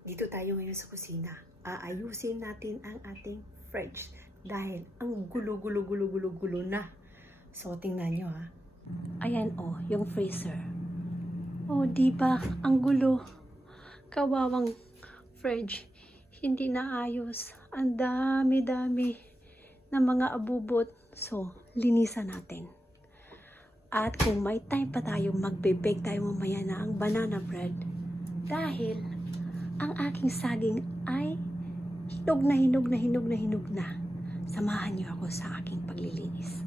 Dito tayo ngayon sa kusina. Aayusin natin ang ating fridge dahil ang gulo na. So, tingnan nyo ha. Ayan yung freezer. Di ba? Ang gulo. Kawawang fridge. Hindi na ayos. Ang dami-dami na mga abubot. So, linisan natin. At kung may time pa tayo, magbe-bake tayo mamaya na ang banana bread. Dahil ang aking saging ay hinog na. Samahan niyo ako sa aking paglilinis.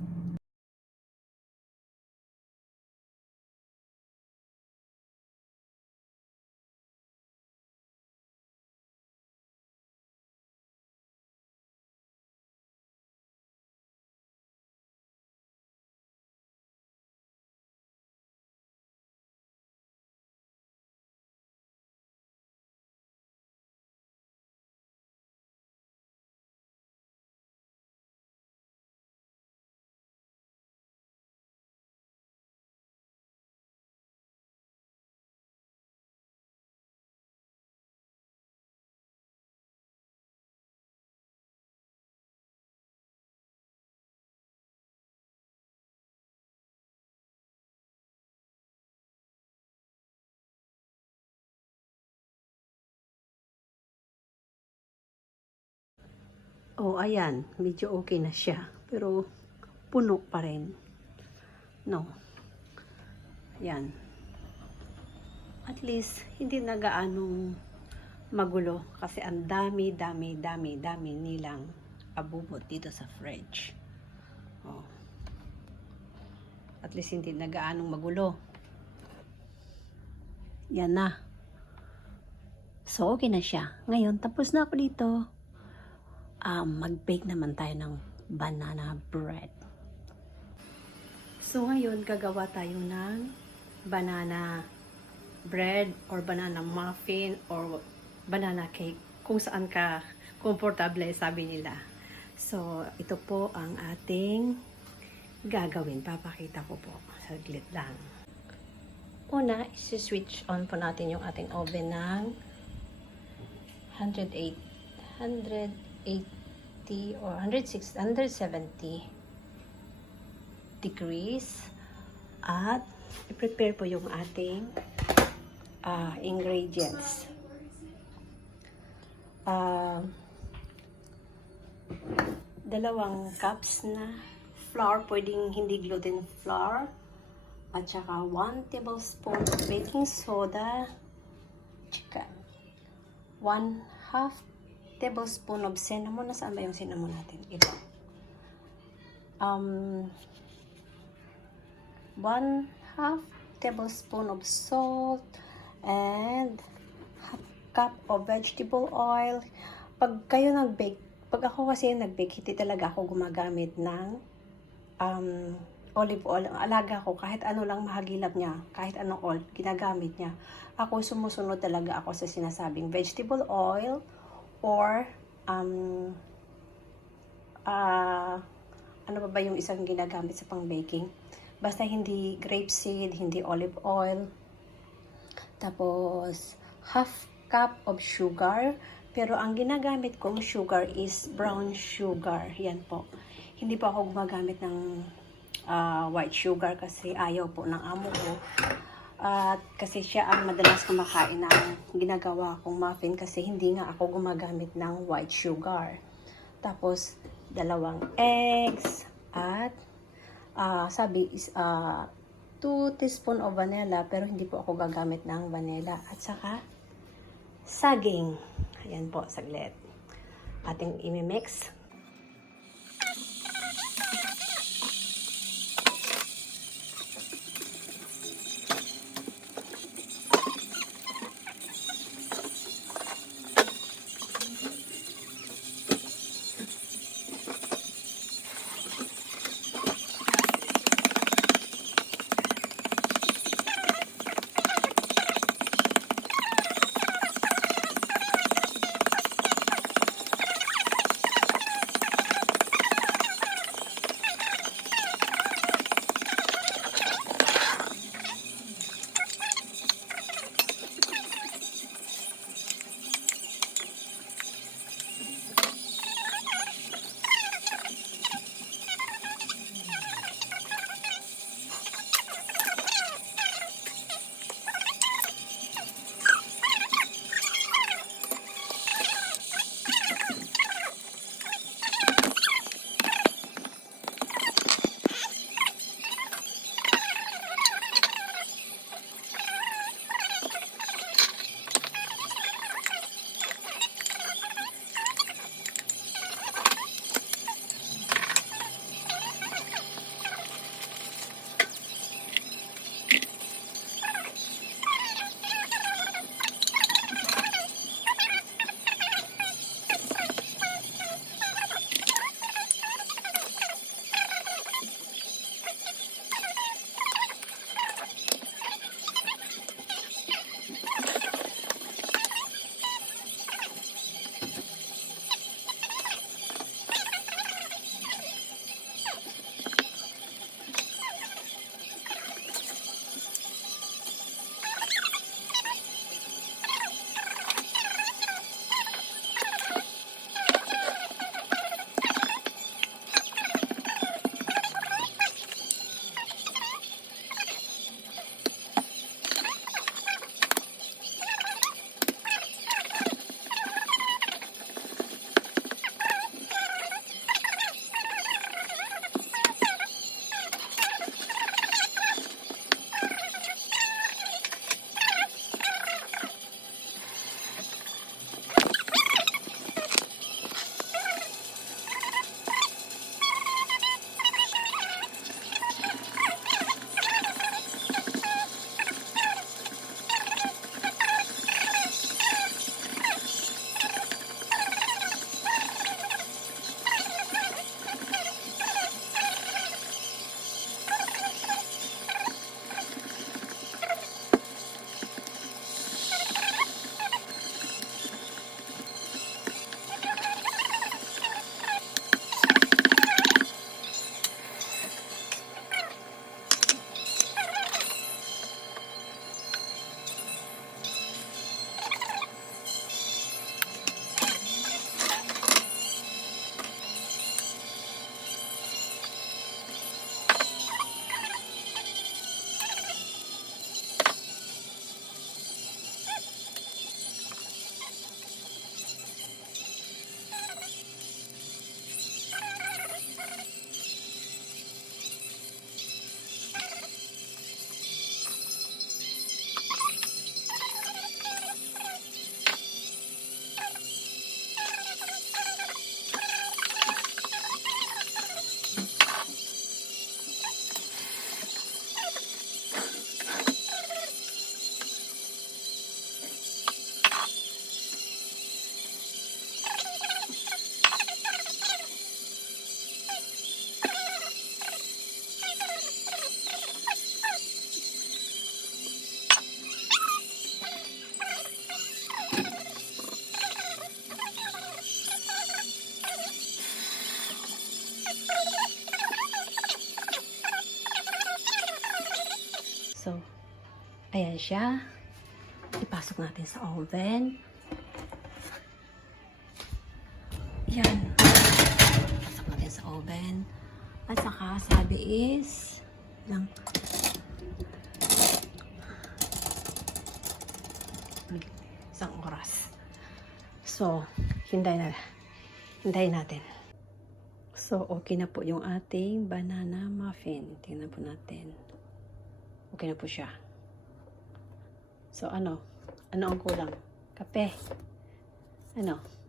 Ayan. Medyo okay na siya. Pero, puno pa rin. No. Ayan. At least, hindi na gaanong magulo. Kasi ang dami nilang abubot dito sa fridge. At least, hindi na gaanong magulo. Yan na. So, okay na siya. Ngayon, tapos na ako dito. Mag-bake naman tayo ng banana bread. So, ngayon, gagawa tayo ng banana bread or banana muffin or banana cake. Kung saan ka komportable, sabi nila. So, ito po ang ating gagawin. Papakita ko po. Saglit lang. Una, isi-switch on po natin yung ating oven ng 180 or 170 degrees at i-prepare po yung ating ingredients. Dalawang cups na flour, pwedeng hindi gluten flour, at saka 1 tablespoon baking soda, tsaka 1/2 tablespoon of cinnamon. Nasaan ba yung cinnamon natin? Ito. 1/2 tablespoon of salt and 1/2 cup of vegetable oil. Pag kayo nag-bake, pag ako kasi nag-bake, hindi talaga ako gumagamit ng olive oil. Alaga ko, kahit ano lang mahagilap niya, kahit anong oil, ginagamit niya. Ako, sumusunod talaga ako sa sinasabing vegetable oil or ano ba yung isang ginagamit sa pang-baking? Basta hindi grapeseed, hindi olive oil. Tapos, 1/2 cup of sugar. Pero ang ginagamit kong sugar is brown sugar. Yan po. Hindi po ako gumagamit ng white sugar kasi ayaw po ng amo ko. At kasi siya ang madalas kumakain ng ginagawa kong muffin kasi hindi nga ako gumagamit ng white sugar. Tapos, 2 eggs at sabi is 2 teaspoon of vanilla, pero hindi po ako gagamit ng vanilla. At saka, saging. Ayan po, saglit. Ating imimix. Ayan siya. Ipasok natin sa oven. Yan. Pasok natin sa oven. At saka, sabi is, lang, isang oras. So, hintayin natin. So, okay na po yung ating banana muffin. Tingnan po natin. Okay na po siya. So, ano ang kulang? Kape.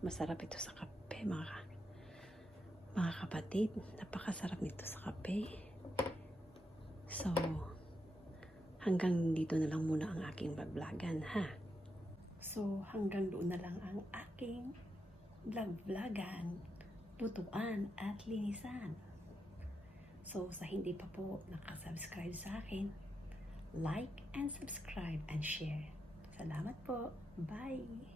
Masarap ito sa kape, mga kapatid. Napakasarap nito sa kape. So, hanggang dito na lang muna ang aking vlog-vlogan, ha? So, hanggang doon na lang ang aking vlog-vlogan, lutuan at linisan. So, sa hindi pa po nakasubscribe sa akin, like and subscribe and share. Salamat po. Bye!